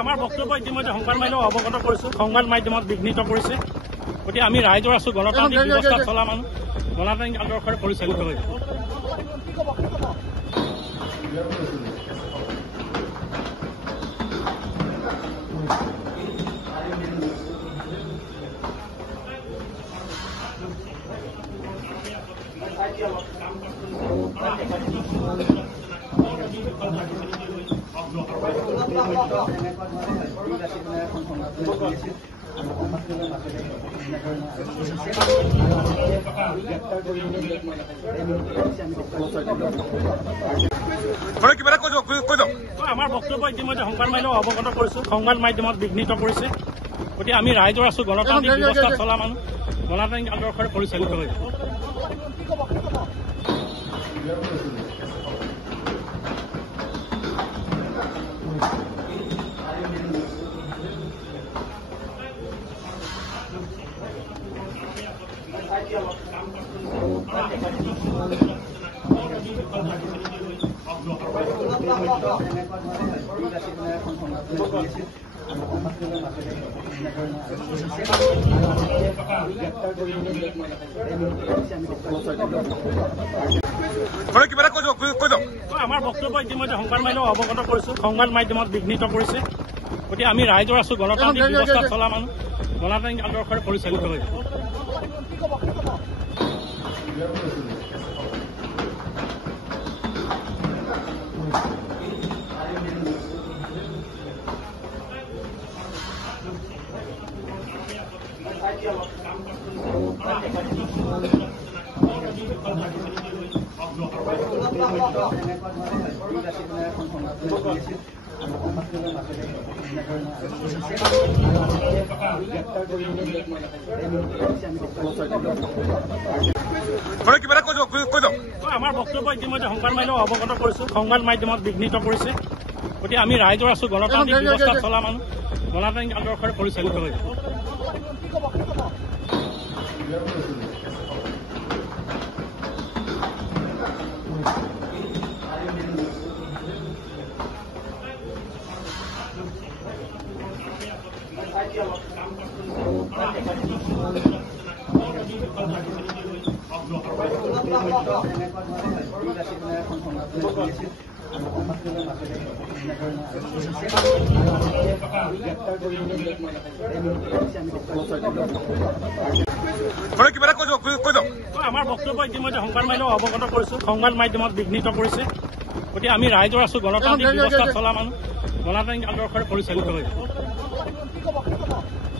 আমাৰ বক্তব্য ইতিমধ্যে সংবাদ মাধ্যমক অৱগত কৰিছো। সংবাদ মাধ্যমত বিঘ্নিত কৰিছে। গতিকে আমি ৰাইজৰ আছো, গণতান্ত্ৰিক ব্যৱস্থা চলা মানুহ, গণতান্ত্ৰিক আদৰ্শৰে পৰিচালিত হৈ যাব। আমাৰ বক্তব্য ইতিমধ্যে সংবাদ মাধ্যমক অৱগত কৰিছো। সংবাদ মাধ্যমত বিঘ্নিত কৰিছে। গতিকে আমি ৰাইজৰ আছো, গণতান্ত্ৰিক ব্যৱস্থা চলা মানুহ, গণতান্ত্ৰিক আদৰ্শৰে পৰিচালিত হৈ যাব। আমাৰ বক্তব্য ইতিমধ্যে সংবাদ মাধ্যমক অৱগত কৰিছো। সংবাদ মাধ্যমত বিঘ্নিত কৰিছে। গতিকে আমি ৰাইজৰ আছো, গণতান্ত্ৰিক ব্যৱস্থা চলা মানুহ, গণতান্ত্ৰিক আদৰ্শৰে পৰিচালিত হৈ যাব। আমাৰ বক্তব্য ইতিমধ্যে সংবাদ মাধ্যমক অৱগত কৰিছো। সংবাদ মাধ্যমত বিঘ্নিত কৰিছে। গতিকে আমি ৰাইজৰ আছো, গণতান্ত্ৰিক ব্যৱস্থা চলা মানুহ, গণতান্ত্ৰিক আদৰ্শৰে পৰিচালিত হৈ যাব। আমাৰ বক্তব্য ইতিমধ্যে সংবাদ মাধ্যমক অৱগত কৰিছো। সংবাদ মাধ্যমত বিঘ্নিত কৰিছে। গতিকে আমি ৰাইজৰ আছো, গণতান্ত্ৰিক ব্যৱস্থা চলা মানুহ, গণতান্ত্ৰিক আদৰ্শৰে পৰিচালিত হৈ যাব।